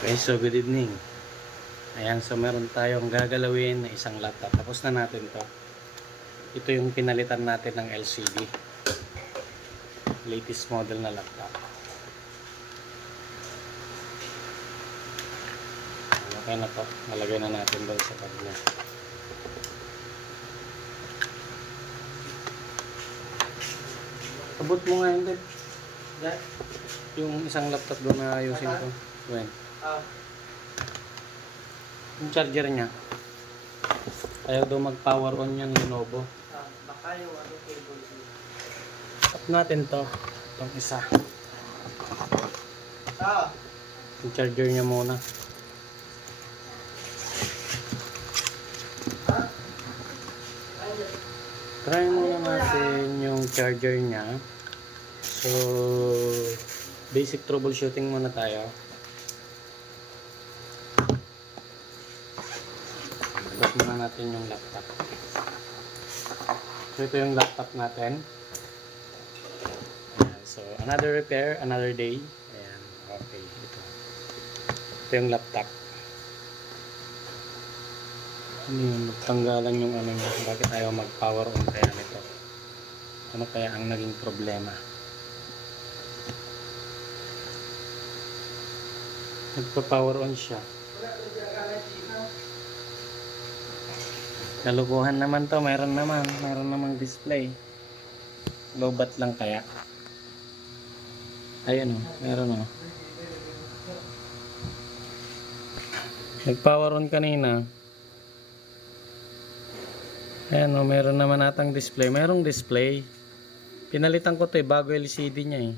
Okay, so good evening. Ayan, so meron tayong gagalawin na isang laptop. Tapos na natin to. Ito yung pinalitan natin ng LCD. Latest model na laptop. Okay na to. Nalagay na natin doon sa bag niya. Abot mo nga yun din. Yung isang laptop doon na ayusin ko. When? Yung charger niya. Ayaw daw mag-power on yan, Lenovo. Baka yung cable. Tap natin to. Itong isa. Yung charger niya muna. Try muna natin yung charger niya. So, basic troubleshooting muna tayo. Tapos muna natin yung laptop. So, ito yung laptop natin. Ayan. So, another repair, another day. Ayan. Okay. Ito yung laptop. Ano yun? Tanggalan yung ano niya. Bakit ayaw mag-power on kaya nito? Ano kaya ang naging problema? Nagpa-power on siya. Kalukuhan naman to. Meron namang display. Low-bat lang kaya. Ayun o. Meron o. Nag-power on kanina. Ayan o. Meron naman atang display. Merong display. Pinalitan ko to bago LCD niya eh.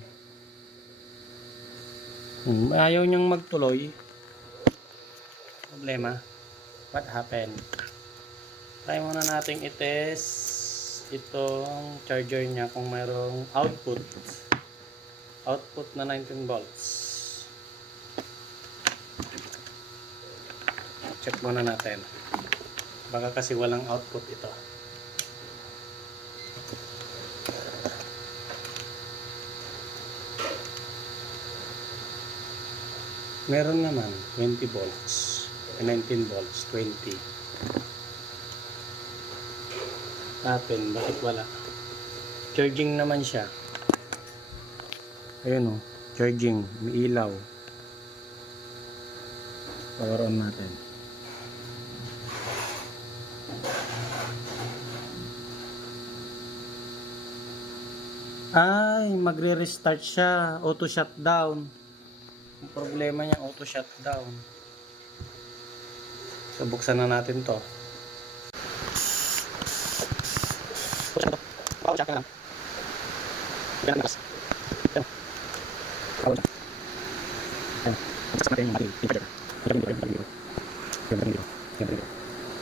Ayaw niyang magtuloy. Problema. What happened? Try muna nating i-test itong charger niya kung mayroong output na 19 volts. Check muna natin. Baka kasi walang output ito. Meron naman 20 volts, 19 volts, 20. Happen, bakit wala? Charging naman siya. Ayun o, charging, may ilaw. Power on natin. Ay, magre-restart siya, auto shutdown. Ang problema niya, auto shutdown. So, buksan na natin to. Power shut lang. Yan ang lakas. Yan. Power shut. Yan. Buksan natin yung temperature.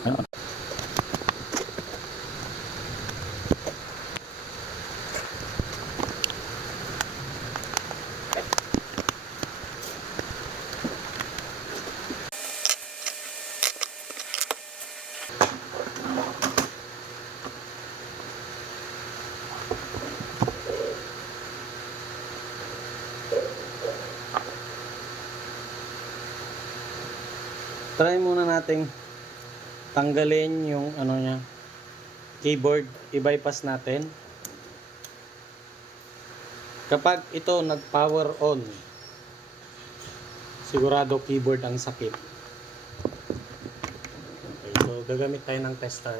Yan. Try muna nating tanggalin yung ano niya, keyboard, i-bypass natin. Kapag ito nag-power on, sigurado keyboard ang sakit. Okay, so gagamit tayo ng tester.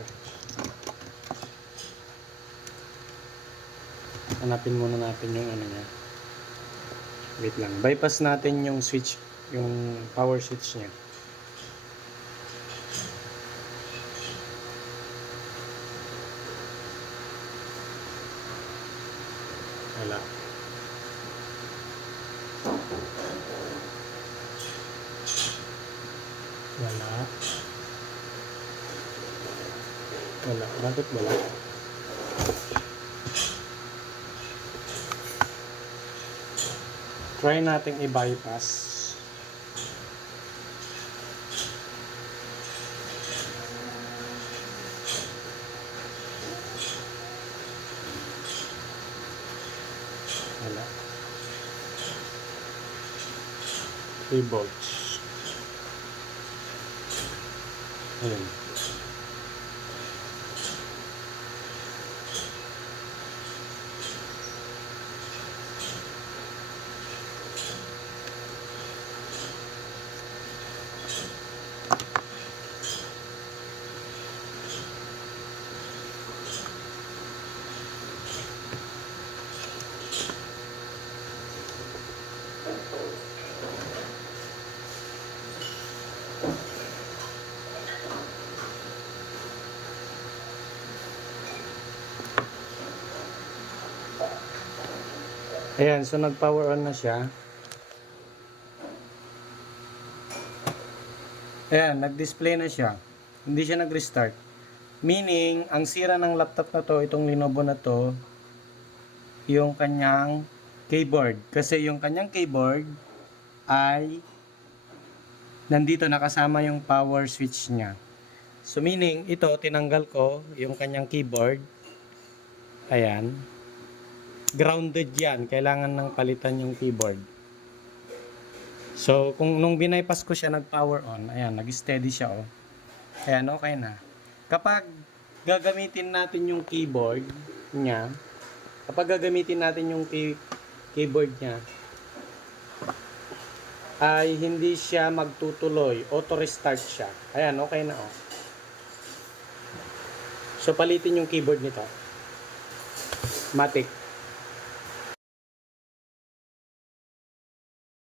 Hanapin muna natin yung ano niya. Wait lang, bypass natin yung switch, yung power switch niya. Wala. Wala. Bakit wala? Try natin i-bypass. Wala. 3 volts. Ayun. Ayan, so nag-power on na siya. Ayan, nag-display na siya. Hindi siya nag-restart. Meaning, ang sira ng laptop na to, itong Lenovo na to, yung kanyang keyboard. Kasi yung kanyang keyboard ay nandito nakasama yung power switch niya. So meaning, ito, tinanggal ko yung kanyang keyboard. Ayan. Grounded yan. Kailangan nang palitan yung keyboard. So, kung nung binaypass ko siya nag-power on, ayan, nag-steady siya, oh. Ayan, okay na. Kapag gagamitin natin yung keyboard niya, keyboard niya, ay hindi siya magtutuloy. Auto-restart siya. Ayan, okay na, oh. So, palitin yung keyboard nito. Matic.